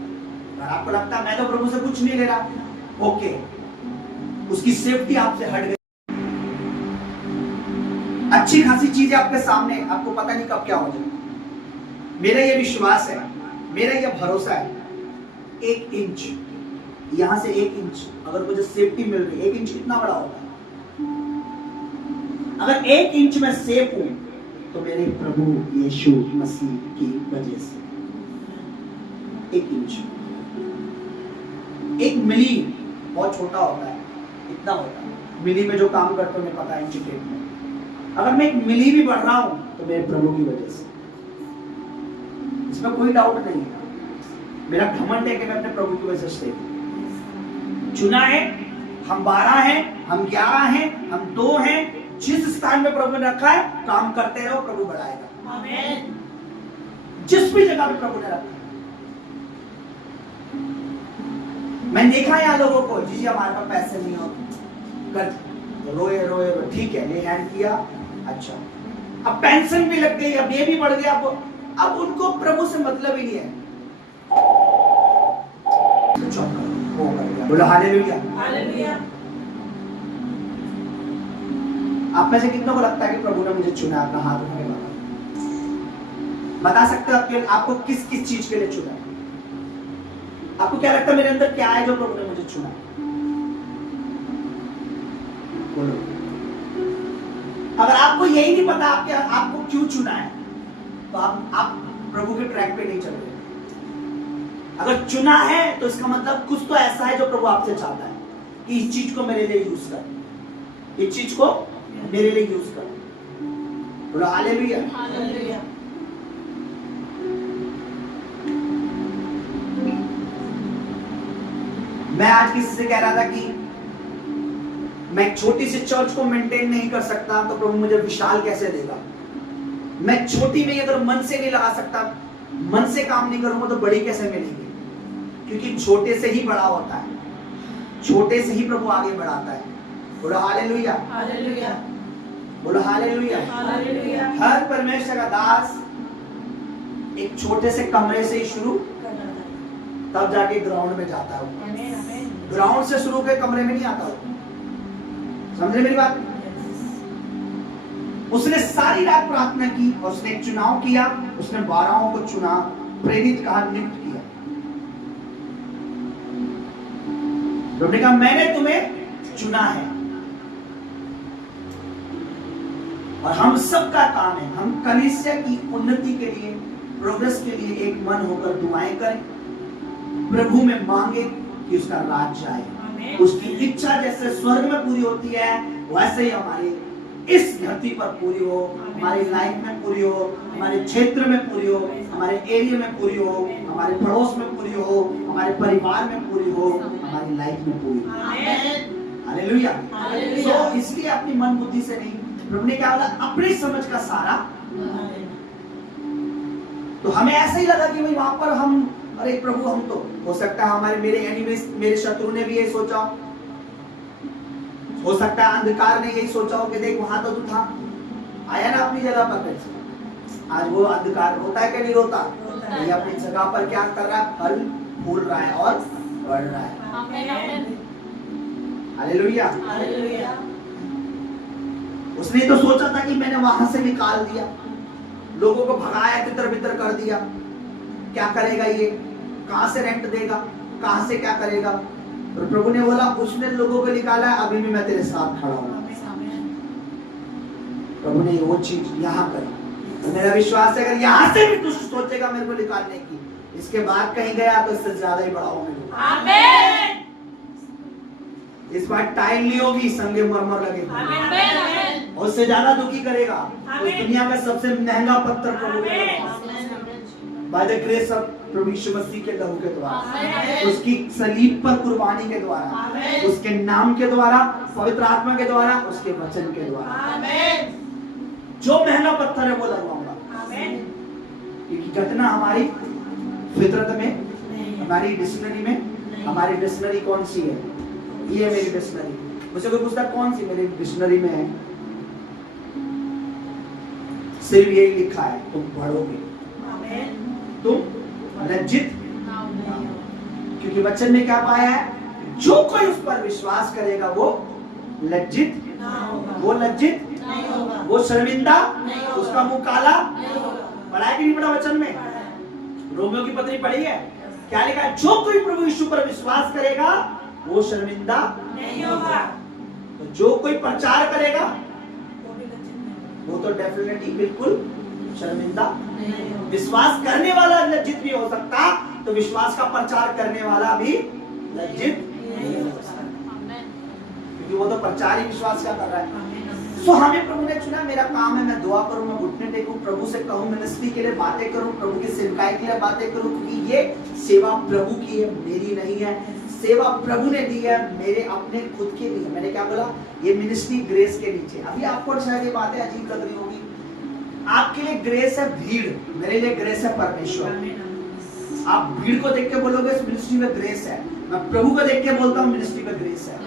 अगर आपको लगता है मैं तो प्रभु से कुछ नहीं ले रहा, ओके, उसकी सेफ्टी आपसे हट गई। अच्छी खासी चीजें आपके सामने, आपको पता नहीं कब क्या हो जाए। मेरा ये विश्वास है, मेरा ये भरोसा है, 1 इंच यहां से 1 इंच अगर मुझे सेफ्टी मिल रही है, 1 इंच कितना बड़ा होता है, अगर 1 इंच में सेफ हूं तो मेरे प्रभु यीशु मसीह की वजह से। 1 इंच, 1 मिली बहुत छोटा होता है, इतना होता है मिली में जो काम करते हैं पता है, इंच टेप में। अगर मैं 1 मिली भी बढ़ रहा हूं तो मेरे प्रभु की वजह से, इसमें कोई डाउट नहीं है। मेरा घमंड है कि मैं अपने प्रभु की वजह से चुना है। हम 12 हैं, हम 11 हैं, हम 2 हैं, जिस स्थान में प्रभु ने रखा है काम करते रहो, प्रभु बढ़ाएगा। आमेन। जिस भी जगह पे प्रभु ने रखा है। मैंने देखा है यहाँ लोगों को, जी हमारे पास पैसे नहीं हो, कर रोए रोए रोए, ठीक है ये हैंड किया, अच्छा अब पेंशन भी लग गई, अब ये भी बढ़ गया, अब उनको प्रभु से मतलब ही नहीं है। बोलो हालेलुया। हालेलुया। आप में से कितनों को लगता है कि प्रभु ने मुझे चुना? अपना हाथ उठा के बता सकते हो आपको किस किस चीज के लिए चुना? आपको क्या लगता है मेरे अंदर क्या है जो प्रभु ने मुझे चुना? बोलो। अगर आपको यही नहीं पता आपको क्यों चुना है, तो आप प्रभु के ट्रैक पे नहीं चल रहे। अगर चुना है तो इसका मतलब कुछ तो ऐसा है जो प्रभु आपसे चाहता है कि इस चीज को मेरे लिए यूज कर, इस चीज को मेरे लिए यूज कर। बोलो हालेलुया। हालेलुया। मैं आज किसी से कह रहा था कि मैं एक छोटी सी चर्च को मेंटेन नहीं कर सकता तो प्रभु मुझे विशाल कैसे देगा। मैं छोटी में अगर मन से नहीं लगा सकता, मन से काम नहीं करूंगा तो बड़ी कैसे मिलेगी? क्योंकि छोटे से ही बड़ा होता है, छोटे से ही प्रभु आगे बढ़ाता है। बोलो हालेलुया। हालेलुया। बोलो हालेलुया। हालेलुया। हर परमेश्वर का दास एक छोटे से कमरे से ही शुरू, तब जाके ग्राउंड में जाता है। आमेन। आमेन। ग्राउंड से शुरू के कमरे में नहीं आता हो। समझे मेरी बात? उसने सारी रात प्रार्थना की और उसने एक चुनाव किया, उसने 12 को चुना, प्रेरित कहा, नियुक्त किया। प्रभु ने कहा मैंने तुम्हें चुना है। और हम सबका काम है, हम कलीसिया की उन्नति के लिए, प्रोग्रेस के लिए एक मन होकर दुआएं करें, प्रभु में मांगे कि उसका राज जाए, उसकी इच्छा जैसे स्वर्ग में पूरी होती है वैसे ही हमारी इस धरती पर पूरी हो, हमारी लाइफ में पूरी हो, हमारे क्षेत्र में पूरी हो, हमारे एरिया में पूरी हो, हमारे पड़ोस में पूरी हो, हमारे परिवार में पूरी हो, हमारी लाइफ में पूरी हो। हालेलुया। तो इसलिए अपनी मन बुद्धि से नहीं, प्रभु ने क्या बोला, अपनी समझ का सारा। तो हमें ऐसा ही लगा कि भाई वहां पर हम, अरे प्रभु हम तो, हो सकता है हमारे मेरे एनिमीज, मेरे शत्रु ने भी ये सोचा हो सकता है अंधकार ने यही सोचा हो कि देख वहां तो तू था, आया ना अपनी जगह पर, फिर से आज वो अंधकार रोता है कि नहीं रोता? ये अपनी जगह पर क्या कर रहा है? फल फूल रहा है और बढ़ रहा है। हालेलुया। हालेलुया। उसने तो सोचा था कि मैंने वहां से निकाल दिया, लोगों को भगाया, तितर बितर कर दिया, क्या करेगा ये, कहां से रेंट देगा, कहां से क्या करेगा? और प्रभु ने बोला उसने लोगों को निकाला, अभी भी मैं तेरे साथ खड़ा हूं। प्रभु ने वो चीज यहाँ करी। तो मेरा विश्वास है अगर यहाँ से भी तू सोचेगा मेरे को निकालने की, इसके बाद कहीं गया तो इससे ज्यादा ही बड़ा होगा। आमीन। इस बार टाइल नहीं होगी, संगे मरमर लगेगा, आमीन। और उससे ज्यादा दुखी करेगा। उस आमीन। दुनिया का सबसे महंगा पत्थर प्रभु ने लगाया। बाय द ग्रेस ऑफ प्रभु यीशु मसीह के लहू के द्वारा, आमीन। उसकी सलीब पर कुर्बानी के द्वारा, आमीन। उसके नाम के द्वारा, पवित्र आत्मा के द्वारा, उसके वचन के द्वारा, आमीन। जो महंगा पत्थर है वो लगवाऊंगा। आमीन। क्योंकि घटना हमारी फितरत में, हमारी डिक्शनरी में, हमारी डिक्शनरी कौन सी है? ये है मेरी डिक्शनरी। मुझे कोई पूछता कौन सी मेरी डिक्शनरी में है, सिर्फ यही लिखा है, तुम पढ़ोगे, आमीन। तुम लज्जित, क्योंकि वचन में क्या पाया है? जो कोई उस पर विश्वास करेगा वो लज्जित, वो लज्जित, वो शर्मिंदा, उसका मुंह काला। पढ़ा है कि नहीं पढ़ा वचन में? रोमियो की पत्री पढ़ी है, क्या लिखा है? जो कोई प्रभु यीशु पर विश्वास करेगा वो शर्मिंदा नहीं होगा। तो जो कोई प्रचार करेगा वो तो डेफिनेटली बिल्कुल शर्मिंदा। विश्वास करने वाला लज्जित भी हो सकता, तो विश्वास का प्रचार करने वाला भी लज्जित नहीं हो सकता, क्योंकि वो तो प्रचार ही विश्वास का कर रहा है। सो हमें प्रभु ने चुना, मेरा काम है मैं दुआ करूं, मैं घुटने टेकूं, प्रभु से कहूं, मिनिस्ट्री के लिए बातें करूं, प्रभु की सेवकाई के लिए बातें करूं, क्योंकि ये सेवा प्रभु की है, मेरी नहीं है। सेवा प्रभु ने दी है, मेरे अपने खुद के लिए। मैंने क्या बोला? ये मिनिस्ट्री ग्रेस के नीचे। अभी आपको शायद ये बातें अजीब लग रही होगी, आपके लिए ग्रेस है भीड़, मेरे लिए ग्रेस है परमेश्वर। आप भीड़ को देख के बोलोगे इस मिनिस्ट्री में ग्रेस है, मैं प्रभु को देख के बोलता हूँ मिनिस्ट्री में ग्रेस है।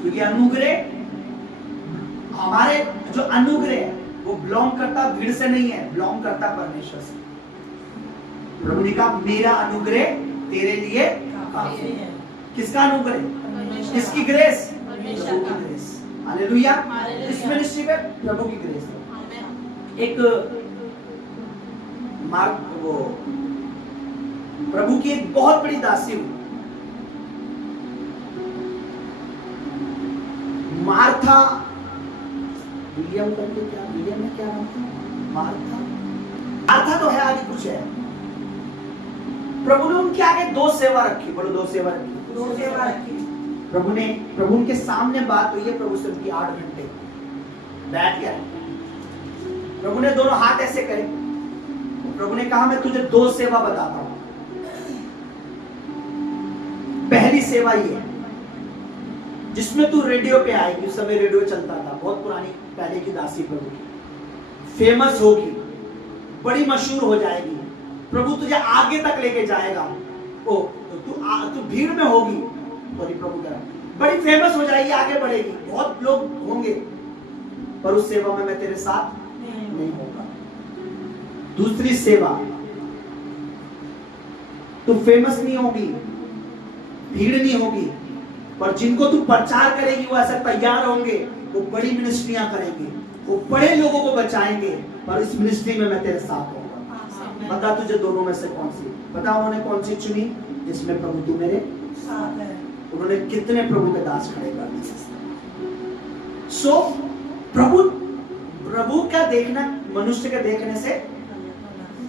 क्योंकि अनुग्रह, हमारे जो अनुग्रह है वो बिलोंग करता भीड़ से नहीं है, बिलोंग करता परमेश्वर से। प्रभु ने कहा मेरा अनुग्रह तेरे लिए काफी है। किसका अनुग्रह? किसकी ग्रेस? प्रभु की ग्रेस। हालेलुया। इस मिनिस्ट्री में प्रभु की ग्रेस है। एक मार्क, वो प्रभु की एक बहुत बड़ी दासी हुई, मार्था, विलियम करके, क्या विलियम है, क्या नाम था? मार्था तो है, आगे कुछ है। प्रभु ने उनके आगे दो सेवा रखी, बोलो दो सेवा रखी। दो सेवा रखी। प्रभु उनके सामने बात हुई है, प्रभु से उनकी 8 घंटे बैठ गया। प्रभु ने दोनों हाथ ऐसे करे, प्रभु ने कहा मैं तुझे दो सेवा बताता हूं। पहली सेवा ये है जिसमें तू रेडियो पे आएगी, उस समय रेडियो चलता था, बहुत पुरानी पहले की दासी प्रभु की, फेमस होगी, बड़ी मशहूर हो जाएगी, प्रभु तुझे आगे तक लेके जाएगा। ओ तू भीड़ में होगी, सॉरी प्रभु कह रहा, बड़ी फेमस हो जाएगी, आगे बढ़ेगी, बहुत लोग होंगे, पर उस सेवा में मैं तेरे साथ नहीं होगा। दूसरी सेवा, तू फेमस नहीं होगी, भीड़ नहीं होगी, पर जिनको तू प्रचार करेगी वो ऐसे तैयार होंगे, वो बड़ी मिनिस्ट्रियां करेंगे, वो बड़े लोगों को बचाएंगे, पर इस मिनिस्ट्री में मैं तेरे साथ होगा। बता तुझे दोनों में से कौन सी? बता उन्होंने कौन सी चुनी? जिसमें प्रभु तू मेरे साथ है। उन्होंने कितने प्रभु के दास खड़े कर दिए। सो प्रभु का देखना मनुष्य के देखने से,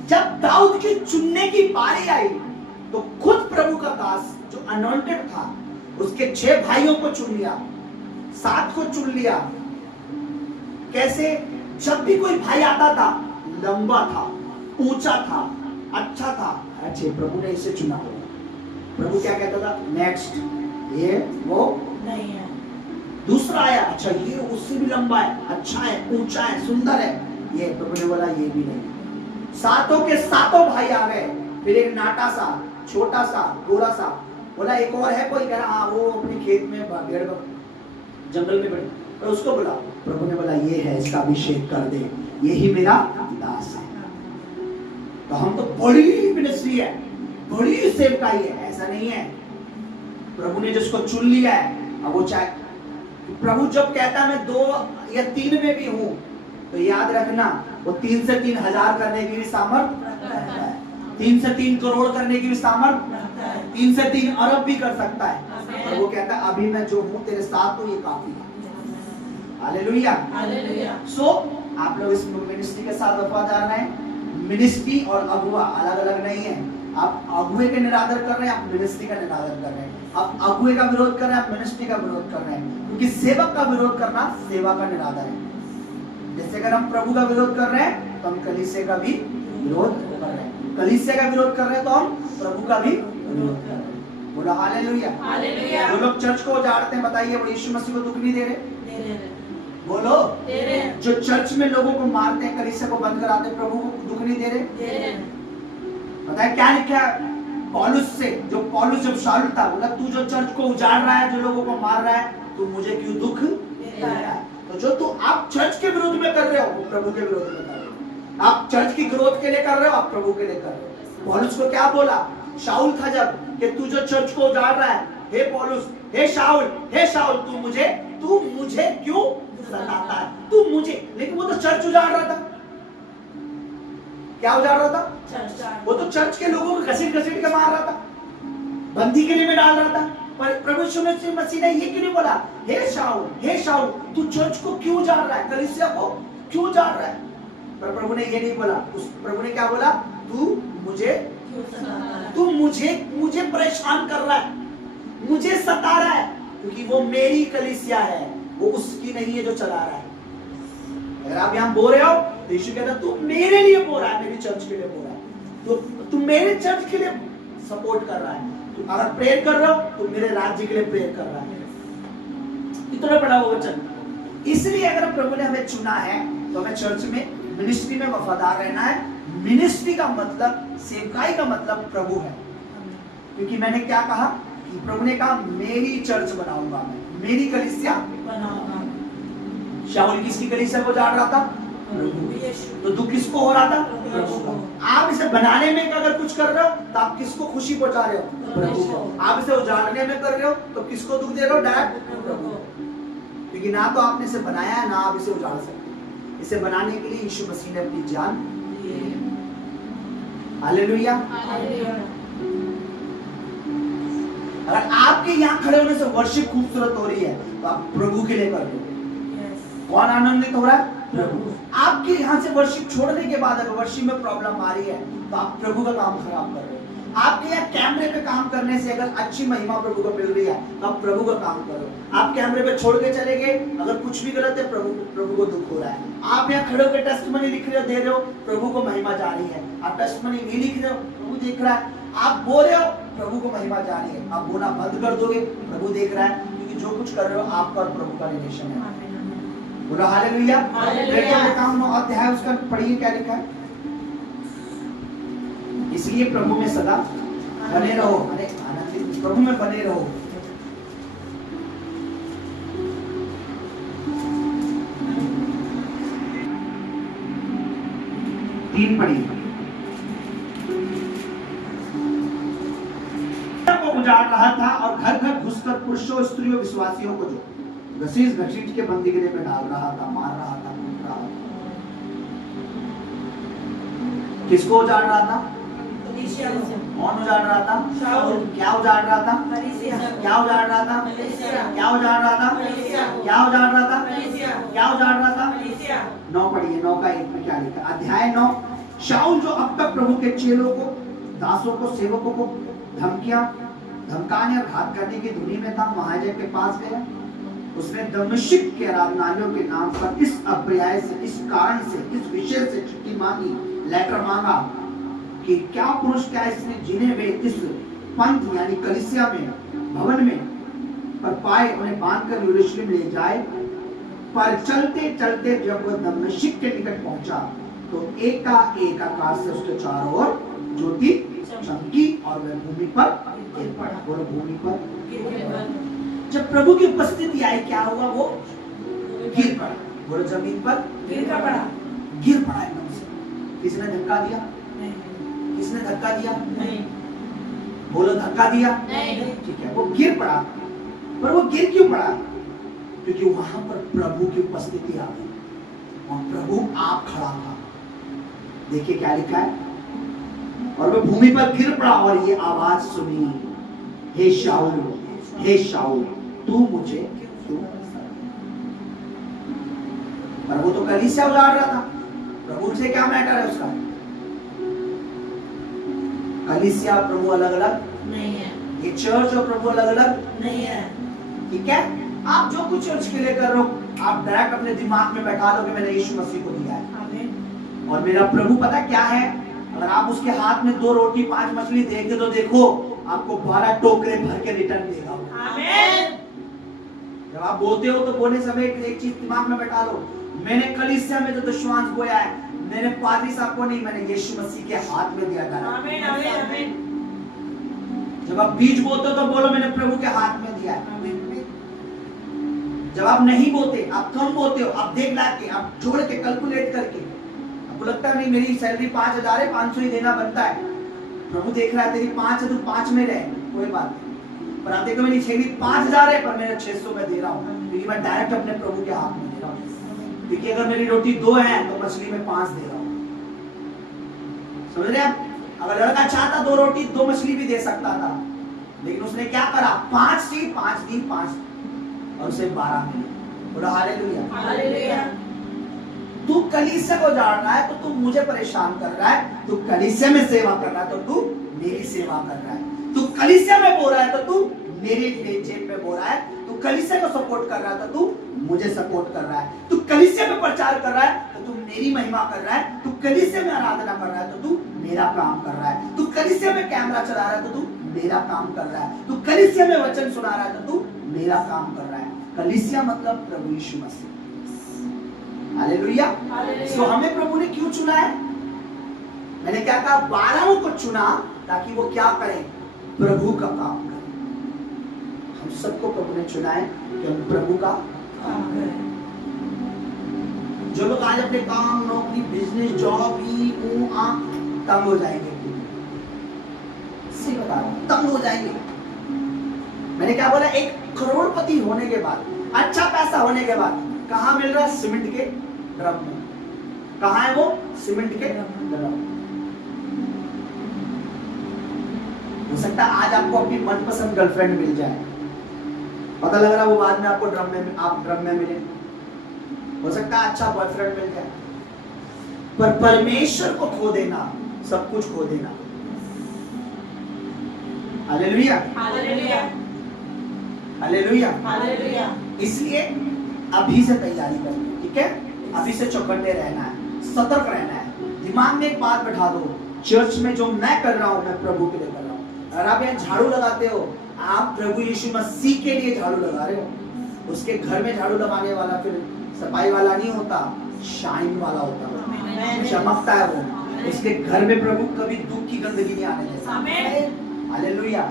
जब दाऊद की चुनने की बारी आई तो खुद प्रभु का दास जो अनॉइंटेड था, उसके 6 भाइयों को चुन लिया, 7 को चुन लिया। कैसे? जब भी कोई भाई आता था, लंबा था, ऊंचा था, अच्छा था, अच्छे प्रभु ने इसे चुना। प्रभु क्या कहता था? नेक्स्ट, ये वो नहीं है। दूसरा आया, अच्छा ये उससे भी लंबा है, अच्छा है, ऊंचा है, सुंदर है, ये प्रभु ने बोला ये भी नहीं। 7 के 7 भाई आ गए, फिर एक नाटा सा, छोटा सा, गोरा सा, बोला एक और है कोई? कह रहा हाँ वो अपने खेत में भेड़ जंगल में पड़े और उसको बोला, प्रभु ने बोला ये है, इसका अभिषेक कर दे, यही मेरा दास है। तो हम तो बड़ी मिनिस्ट्री है, बड़ी सेवकाई है, ऐसा नहीं है। प्रभु ने जिसको चुन लिया है, अब वो चाहे, प्रभु जब कहता है मैं 2 या 3 में भी हूं, तो याद रखना वो 3 से 3 हजार करने की भी सामर्थ रखता है, 3 से 3 करोड़ करने की भी सामर्थ, 3 से 3 अरब भी कर सकता है। और वो कहता है अभी मैं जो हूं तेरे साथ हूं, ये काफी है। हालेलुया। सो आप लोग इस मिनिस्ट्री के साथ वफादार रहें। मिनिस्ट्री और अगुआ अलग अलग नहीं है। आप अगुए के निरादर कर रहे हैं, आप मिनिस्ट्री का निरादर कर रहे हैं। आप अगुए का विरोध कर रहे हैं, आप मिनिस्ट्री का विरोध कर रहे हैं, क्योंकि सेवक का विरोध करना सेवा का निरादर है। जैसे अगर हम प्रभु का विरोध कर रहे हैं तो हम कलीसिया का भी विरोध कर रहे हैं, कलीसिया का विरोध कर रहे हैं तो हम प्रभु का भी विरोध कर रहे हैं। बोला हालेलुया। जो लोग चर्च को उजाड़ते हैं, बताइए वो यीशु मसीह को दुख नहीं दे रहे? बोलो। जो चर्च में लोगों को मारते हैं, कलीसिया को बंद कराते हैं, प्रभु को दुख नहीं दे रहे? पता है क्या लिखा है पौलुस से? जो पौलुस जब शाऊल था, बोला तू जो चर्च को उजाड़ रहा है, जो लोगों को मार रहा है, तू मुझे क्यों दुख दे रहा है? तो जो तू आप चर्च के विरोध में कर रहे हो, वो प्रभु के विरोध में कर रहे हो। आप चर्च की ग्रोथ के लिए कर रहे हो, आप प्रभु के लिए कर रहे हो। पौलुस को क्या बोला? शाऊल था जब, कि तू जो चर्च को उजाड़ रहा है, हे पौलुस, हे शाऊल, तू मुझे क्यों सताता है? तू मुझे, लेकिन वो तो चर्च उजाड़ रहा था। क्या उजाड़ रहा था? वो तो चर्च के लोगों को घसीट के मार रहा था, बंदी के लिए में डाल रहा था। पर प्रभु यीशु मसीह ने ये क्यों नहीं बोला, हे शाऊल तू चर्च को क्यों उजाड़ रहा है, कलीसिया को क्यों उजाड़ रहा है? पर प्रभु ने ये नहीं बोला। प्रभु ने क्या बोला? तू मुझे परेशान कर रहा है, मुझे सता रहा है, क्योंकि वो मेरी कलीसिया है, वो उसकी नहीं है जो चला रहा है। अगर आप यहाँ बो रहे हो तो यीशु कहता तू मेरे लिए बो रहा है, मेरी चर्च के लिए बो रहा है, तो तू मेरे चर्च के लिए सपोर्ट कर रहा है। तू अगर प्रेयर कर रहा हो तो मेरे राज्य के लिए प्रेयर कर रहा है। इतना बड़ा वो वचन। इसलिए अगर प्रभु ने हमें चुना है तो हमें चर्च में, मिनिस्ट्री में वफादार रहना है। मिनिस्ट्री का मतलब, सेवकाई का मतलब प्रभु है। क्योंकि मैंने क्या कहा कि प्रभु ने कहा मेरी चर्च बनाऊंगा, मैं मेरी कलीसिया बनाऊंगा। शाऊल किसकी कलीसिया को उजाड़ रहा था? तो दुख किसको हो रहा था? प्रभु को। आप इसे बनाने में अगर कुछ कर रहे हो तो आप किसको खुशी पहुंचा रहे हो? प्रभु को। आप इसे उजाड़ने में कर रहे हो तो किसको दुख दे रहे हो? डायरेक्ट प्रभु को। क्योंकि ना तो आपने इसे बनाया है, ना आप इसे उजाड़ सकते। इसे बनाने के लिए यीशु मसीह ने अपनी जान दी। हालेलुया। अगर आपके यहाँ खड़े होने से वर्शिप खूबसूरत हो रही है तो आप प्रभु के लिए कर रहे हो। कौन आनंदित हो रहा है? प्रभु। आपके यहाँ से वर्शिप छोड़ने के बाद अगर वर्शिप में प्रॉब्लम आ रही है तो आप प्रभु का काम खराब कर रहे हो। आपके यहाँ कैमरे पे काम करने से अगर अच्छी महिमा प्रभु को मिल रही है तो आप प्रभु का काम करो। आप कैमरे पे छोड़ के चले गए, अगर कुछ भी गलत है, प्रभु को दुख हो रहा है। आप यहाँ खड़े होकर टेस्टमनी लिख रहे हो, दे रहे हो, प्रभु को महिमा जा रही है। आप टेस्टमनी नहीं लिख रहे हो, प्रभु देख रहा है। आप बोल रहे हो, प्रभु को महिमा जा रही है। आप बोलना बंद कर दोगे, प्रभु देख रहा है, क्योंकि जो कुछ कर रहे हो आपका और प्रभु का रिलेशन है। बोला हालेलुया। काम 9 अध्याय उसका पढ़िए क्या लिखा है। इसलिए प्रभु में सदा बने रहो, आनंदित प्रभु में बने रहो। तीन पढ़िए। को उजाड़ रहा था और घर घर घुसकर पुरुषों, स्त्रियों, विश्वासियों को जो घसीट के बंदीगृह में डाल रहा था, मार रहा था, कूट रहा था। किसको उजाड़ रहा था? कौन उजाड़ रहा था? क्या उजाड़ रहा था? क्या उजाड़ रहा था? क्या उजाड़ रहा था? क्या उजाड़ रहा था? क्या उजाड़ रहा था? 9 पढ़िए, 9 का 1 में क्या लिखा? अध्याय 9। शाऊल जो अब तक प्रभु के चेलों को, दासों को, सेवकों को धमकाने और घात करने की धुनी में था, महायाजक के पास गया। उसने दमिश्क के आराधनालयों के नाम पर इस अपर्याय से, इस कारण से, इस विषय से चिट्ठी मांगी, लेटर मांगा कि क्या पुरुष, क्या स्त्री जिन्हें वे इस पंथ यानी कलीसिया में, भवन में पर पाए, उन्हें बांधकर यरूशलेम ले जाए। पर चलते चलते जब वह दमिश्क के निकट पहुंचा तो एकाएक आकाश से उसके चारों ओर ज्योति चमकी और वह भूमि पर गिर पड़ा। बोलो भूमि पर। जब प्रभु की उपस्थिति आई क्या हुआ? वो गिर पड़ा। बोलो जमीन पर गिर का पड़ा। गिर पड़ा एकदम से। किसने धक्का दिया? नहीं किसने धक्का दिया? नहीं बोलो धक्का दिया? नहीं। ठीक है, वो गिर पड़ा। पर वो गिर क्यों पड़ा? क्योंकि वहां पर प्रभु की उपस्थिति आ गई। वहां प्रभु आप खड़ा था। देखिए क्या लिखा है, और वह भूमि पर गिर पड़ा और ये आवाज सुनी, हे शाऊल तू मुझे क्यों? पर वो तो कलीसिया उजाड़ रहा था। प्रभु से क्या मैटर है उसका? कलीसिया प्रभु अलग अलग नहीं है। ये चर्च और प्रभु अलग अलग नहीं है। ठीक है। आप जो कुछ चर्च के लिए कर रहे हो, आप डायरेक्ट अपने दिमाग में बैठा दो कि मैंने यीशु मसीह को दिया है आमीन। और मेरा प्रभु पता क्या है। अगर आप उसके हाथ में 2 रोटी 5 मछली देंगे तो देखो आपको 12 टोकरे भर के रिटर्न देगा। आमीन। जब आप बोलते हो तो बोलने समय एक चीज दिमाग में बैठा लो, मैंने कलीसिया में जो दशमांश बोया है, मैंने पादरी साहब को नहीं, मैंने यीशु मसीह के हाथ में दिया था। आमीन आमीन आमीन। जब आप बीज बोलते हो तो बोलो मैंने प्रभु के हाथ में दिया है। आमीन। जब आप नहीं बोलते, आप कम बोलते हो, आप देख ला के, आप जोड़ के कैलकुलेट करके, आपको लगता है नहीं मेरी सैलरी 5,000 है, 500 ही देना बनता है। प्रभु देख रहा है तेरी 5 है तो 5 में रहे, कोई बात नहीं। पर आप देखो मेरी सैलरी 5,000 है पर मैंने 600 में दे रहा हूँ, क्योंकि मैं डायरेक्ट अपने प्रभु के हाथ में दे रहा हूँ। क्योंकि अगर मेरी रोटी 2 है तो मछली में 5 दे रहा हूँ। समझ रहे आप? अगर लड़का चाहता 2 रोटी 2 मछली भी दे सकता था, लेकिन उसने क्या करा? 5 दी 5 दी 5 और उसे 12 मिले। बोलो हालेलुया। हालेलुया। तू कलीसिया को जान रहा है तो तू मुझे परेशान कर रहा है, तू कलीसिया में सेवा कर रहा है तो तू मेरी सेवा कर रहा है, तू कलीसिया में बोल रहा है तो तू मेरे जेब में बोल रहा है, तू कलीसिया को सपोर्ट कर रहा है तो तू मुझे सपोर्ट कर रहा है, तू कलीसिया में प्रचार कर रहा है तो तू मेरी महिमा कर रहा है, तू कलीसिया में आराधना कर रहा है तो तू मेरा काम कर रहा है, तू कलीसिया में कैमरा चला रहा है तो तू मेरा काम कर रहा है, तू कलीसिया में वचन सुना रहा है तो तू मेरा काम कर रहा है। कलीसिया मतलब प्रभु यीशु मसीह। हालेलुया। तो हमें प्रभु ने क्यों चुना है? मैंने क्या कहा? 12 को चुना ताकि वो क्या करें? प्रभु का काम करें। हम सबको प्रभु ने चुना है कि हम प्रभु का काम करें। जो लोग आज अपने काम, नौकरी, बिजनेस, जॉब ही तंग हो जाएंगे, सही बता रहा हूं, तंग हो जाएंगे। मैंने क्या बोला? 1 करोड़पति होने के बाद, अच्छा पैसा होने के बाद कहां मिल रहा है? सीमेंट के ड्रम में। कहां है वो? सीमेंट के ड्रम। हो सकता है आज आपको अपनी मनपसंद गर्लफ्रेंड मिल जाए, पता लग रहा है वो बाद में आपको ड्रम में मिले। हो सकता है अच्छा बॉयफ्रेंड मिल जाए, पर परमेश्वर को खो देना सब कुछ खो देना। हालेलुया। हालेलुया। हालेलुया। हालेलुया। इसलिए अभी से तैयारी करनी, ठीक है? अभी से चौकन्ने रहना है, सतर्क रहना है। दिमाग में एक बात बैठा दो, चर्च में जो मैं कर रहा हूं मैं प्रभु के लिए कर रहा हूं। अगर आप यहाँ झाड़ू लगाते हो, आप प्रभु यीशु मसीह के लिए झाड़ू लगा रहे हो। उसके घर में झाड़ू लगाने वाला फिर सफाई वाला नहीं होता, शाइन वाला होता है, चमकता है वो। उसके घर में प्रभु कभी दुख की गंदगी नहीं आने देता। हालेलुया।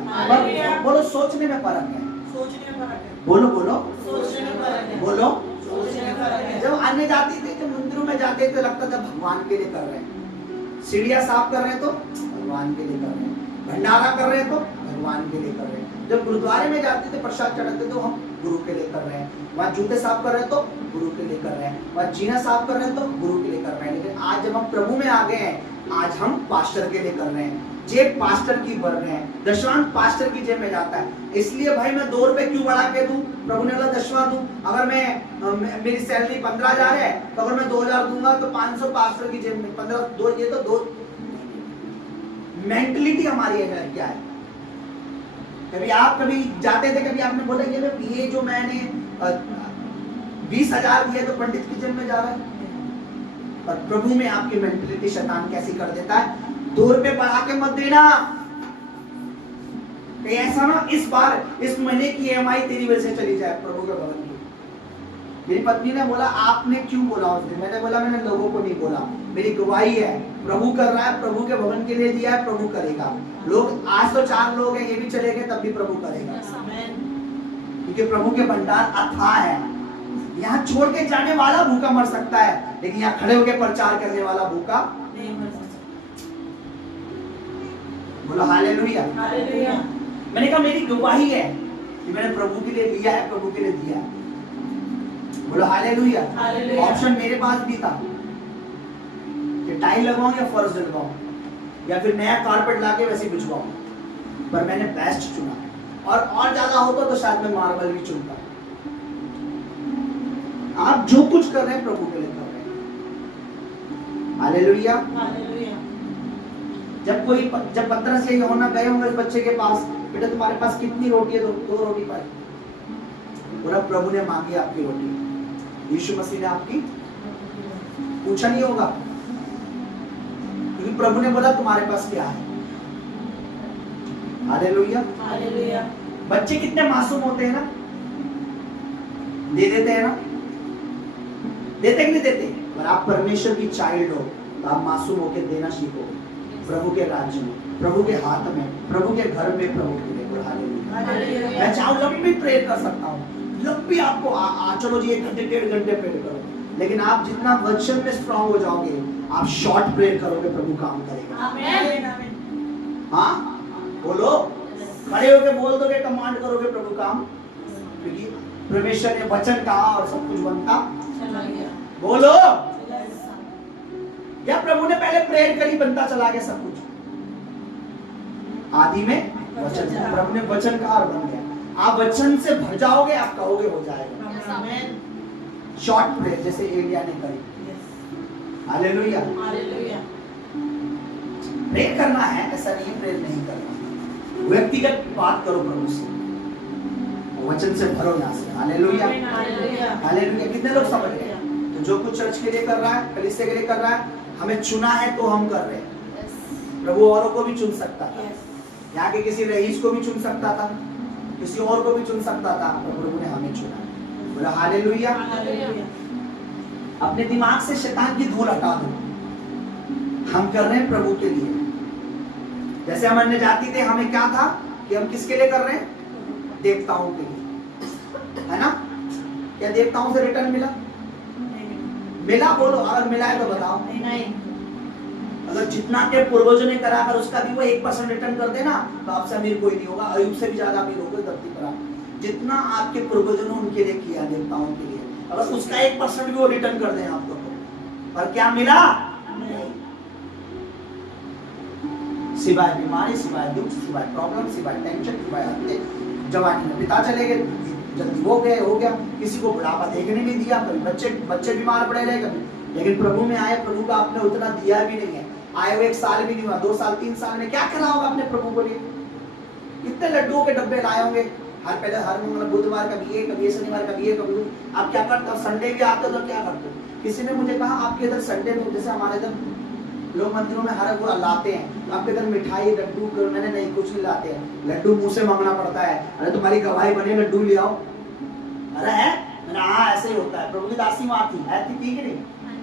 बोलो सोचने में फर्क है। सोचने में फर्क है। बोलो बोलो सोचने में फर्क है। बोलो। सोचने में फर्क है। जब अन्य जाति थे, जब मंदिरों में जाते थे, लगता था भगवान के लिए कर रहे हैं। सीढ़ियां साफ कर रहे हैं तो भगवान के लिए कर रहे हैं, भंडारा कर रहे हैं तो भगवान के लिए कर रहे हैं। जब गुरुद्वारे में जाते थे, प्रसाद चढ़ाते तो हम गुरु के लिए कर रहे हैं, वहाँ जूते साफ कर रहे हैं तो गुरु के लिए कर रहे हैं, वहाँ जीना साफ कर रहे हैं तो गुरु के लिए कर रहे हैं। लेकिन आज जब हम प्रभु में आ गए हैं, आज हम पास्टर के लिए कर रहे हैं, जेब पास्टर की भर रहे हैं, दशवां पास्टर की जेब में जाता है। इसलिए भाई मैं 2 रुपए क्यों बढ़ा के दूं? प्रभु ने बोला दशवां दूं। अगर मैं मेरी सैलरी 15,000 है तो अगर मैं 2,000 दूंगा तो 500 पास्टर की जेब में, 15 2 ये तो 2। मेंटलिटी हमारी है क्या है? कभी जाते थे, कभी आपने बोला ये जो मैंने 20,000 दिए तो पंडित की जेब में जा रहा है। पर प्रभु में आपकी मेंटलिटी शैतान कैसी कर देता है? 2 रुपए बढ़ा के मत देना। ऐसा ना इस बार इस महीने की EMI तेरी वजह से चली जाए प्रभु के भवन की। मेरी पत्नी ने बोला आपने क्यों बोला उस दिन? मैंने बोला मैंने लोगों को नहीं बोला, मेरी गवाही है, प्रभु कर रहा है, प्रभु के भवन के लिए दिया है, प्रभु करेगा। लोग आज तो 4 लोग हैं, ये भी चले गए तब भी प्रभु करेगा। क्योंकि प्रभु के भंडार अथाह है। यहाँ छोड़ के जाने वाला भूखा मर सकता है, लेकिन यहाँ खड़े होकर प्रचार करने वाला भूखा नहीं मर सकता। बोलो हालेलुया। हालेलुया। मैंने कहा मेरी गवाही है कि मैंने प्रभु के लिए लिया है, प्रभु के लिए दिया है। बोलो हालेलुया। हालेलुया। ऑप्शन मेरे पास भी था कि टाइल लगाऊं या फर्श लगाऊं या फिर नया कारपेट लाके वैसे बिछवाऊं, पर मैंने बेस्ट चुना। और ज्यादा होता तो शायद मैं मार्बल भी चुनता। आप जो कुछ कर रहे हैं प्रभु के लिए कर रहे हैं। हालेलुया। हालेलुया। जब पतरस से यूहन्ना गए होंगे उस बच्चे के पास, बेटा तुम्हारे पास कितनी रोटी है? दो रोटी पाई। बोला प्रभु ने मांगी आपकी रोटी। यीशु मसीह ने आपकी पूछा नहीं होगा, क्योंकि प्रभु ने बोला तुम्हारे पास क्या है। हालेलुया। हालेलुया। बच्चे कितने मासूम होते हैं ना, दे देते हैं ना, देते कि नहीं देते? पर आप परमेश्वर की चाइल्ड हो तो आप मासूम होकर देना सीखो। प्रभु के राज्य में, प्रभु के हाथ में, प्रभु के घर में, प्रभु के लिए। हालेलुया। मैं चाहूं लंबी प्रेयर कर सकता हूँ, लंबी आपको चलो जी 1 घंटे 1.5 घंटे प्रेयर करो, लेकिन आप जितना वचन में स्ट्रांग हो जाओगे, आप शॉर्ट प्रेयर करोगे, प्रभु काम करेगा। आमीन। हाँ बोलो, खड़े होके बोल दोगे, कमांड करोगे, प्रभु काम, क्योंकि परमेश्वर ने वचन कहा और सब कुछ बनता चला गया। बोलो। या प्रभु ने पहले प्रेयर करी, बनता चला गया सब कुछ। आदि में वचन, प्रभु ने वचन कहा और बन गया। आप वचन से भर जाओगे, आप कहोगे हो जाएगा। आमीन। शॉर्ट प्रेयर जैसे एलिया ने करी। हालेलुया। हालेलुया। प्रेयर करना है, ऐसा नहीं प्रेयर नहीं करना। व्यक्तिगत बात करो प्रभु से, वचन से भरो यहाँ से। हालेलुया। हालेलुया। हालेलुया। कितने लोग समझ गए? तो जो कुछ चर्च के लिए कर रहा है, कलीसिया के लिए कर रहा है, हमें चुना है तो हम कर रहे हैं। प्रभु औरों को भी चुन सकता था, यहाँ के किसी रईस को भी चुन सकता था, किसी और को भी चुन सकता था, तो प्रभु ने हमें चुना। बोला हालेलुया। अपने दिमाग से शैतान की धूल हटा दो। हम कर रहे हैं प्रभु के लिए। जैसे हम अन्य जाति थे, हमें क्या था कि हम किसके लिए कर रहे हैं? देवताओं के लिए, है ना? क्या देवताओं से रिटर्न मिला? मिला? बोलो अगर मिला है तो बताओ। नहीं। अगर जितना के पूर्वजों ने करा, अगर उसका भी वो 1% रिटर्न कर देना, तो आपसे अमीर कोई नहीं होगा। अयूब से भी ज्यादा अमीर होगा धरती पर। जितना आपके पूर्वजों ने उनके लिए किया, देवताओं के लिए, अगर उसका 1% भी वो रिटर्न कर दें आपको, पर क्या मिला? सिवाय बीमारी, सिवाय दुख, सिवाय प्रॉब्लम, सिवाय टेंशन, सिवाय हत्या। जवानी में पिता चले गए, जल्दी हो गया। किसी को बुढ़ापा देखने नहीं दिया, कभी बच्चे बीमार पड़े रहे कभी। लेकिन प्रभु में आए, प्रभु का आपने उतना दिया भी नहीं है। आए हुए 1 साल भी नहीं हुआ, 2 साल 3 साल में क्या करा होगा आपने प्रभु को लिए? कितने लड्डुओं के डब्बे लाए होंगे। हर बुधवार कभी ये, कभी शनिवार, कभी ये, कभी आप क्या करते हो? संडे भी आते हो तो क्या करते हो? किसी ने मुझे कहा आपके इधर संडे में, जैसे हमारे इधर लोग मंदिरों में हर वो लाते हैं, आपके इधर मिठाई लड्डू? मैंने नहीं, कुछ नहीं लाते हैं। लड्डू मुंह से मांगना पड़ता है। अरे तुम्हारी गवाही बने, लड्डू ले आओ। अरे है? मैंने हाँ ऐसे ही होता है। प्रभु की दासी वहां थी, ऐसी थी कि नहीं?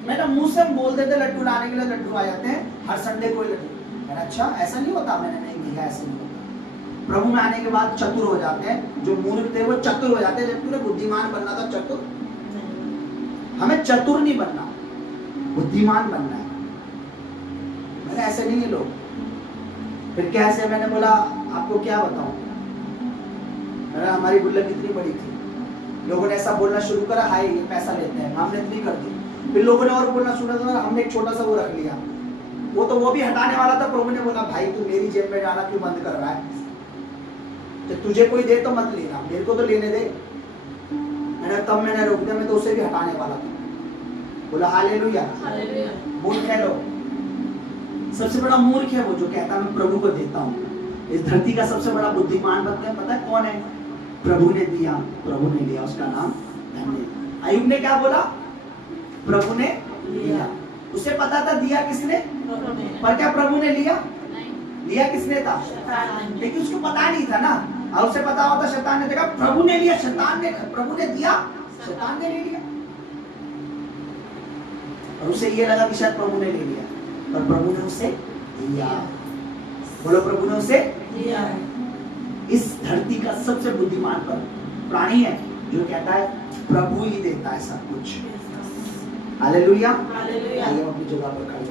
मैंने मुंह से बोल देते लड्डू लाने के लिए, लड्डू आ जाते हैं हर संडे कोई लड्डू। मैंने अच्छा ऐसा नहीं होता? मैंने नहीं देखा, ऐसे नहीं होता। प्रभु में आने के बाद चतुर हो जाते हैं। जो मूर्ख थे वो चतुर हो जाते हैं। जब तूने बुद्धिमान बनना था, चतुर। हमें चतुर नहीं बनना, बुद्धिमान बनना है। मैंने ऐसे नहीं है लोग। फिर कैसे? मैंने बोला आपको क्या बताऊं, हमारी गुल्लक इतनी बड़ी थी, लोगों ने ऐसा बोलना शुरू करा, हाय ये पैसा लेते हैं, हमने इतनी कर दी। फिर लोगों ने और बोलना शुरू करा, हमने एक छोटा सा वो रख लिया, वो भी हटाने वाला था। प्रभु ने बोला भाई तू मेरी जेब में जाना क्यों बंद कर रहा है? तो तुझे कोई दे तो मत लेना, मेरे को तो लेने दे। मैंने रोक दिया, मैं तो उसे भी हटाने वाला था। बोला हालेलुया। मूर्ख है लोग। सबसे बड़ा मूर्ख है वो जो कहता मैं प्रभु को देता हूँ। इस धरती का सबसे बड़ा बुद्धिमान बनता है, पता है कौन है? प्रभु ने दिया, प्रभु ने लिया, उसका नाम धन्य। अय्यूब ने क्या बोला? प्रभु ने लिया। उसे पता था दिया किसने, पर क्या प्रभु ने लिया? लिया किसने था? लेकिन उसको पता नहीं था ना। और उसे पता होता शैतान ने देखा प्रभु ने लिया, शैतान ने, प्रभु ने दिया, शैतान ने ले लिया। और उसे ये लगा कि शायद प्रभु ने ले लिया, पर प्रभु ने उसे दिया। बोलो प्रभु ने उसे दिया। इस धरती का सबसे बुद्धिमान पर प्राणी है जो कहता है प्रभु ही देता है सब कुछ। हालेलुया। हालेलुया। आइए हम अपनी जगह पर खड़े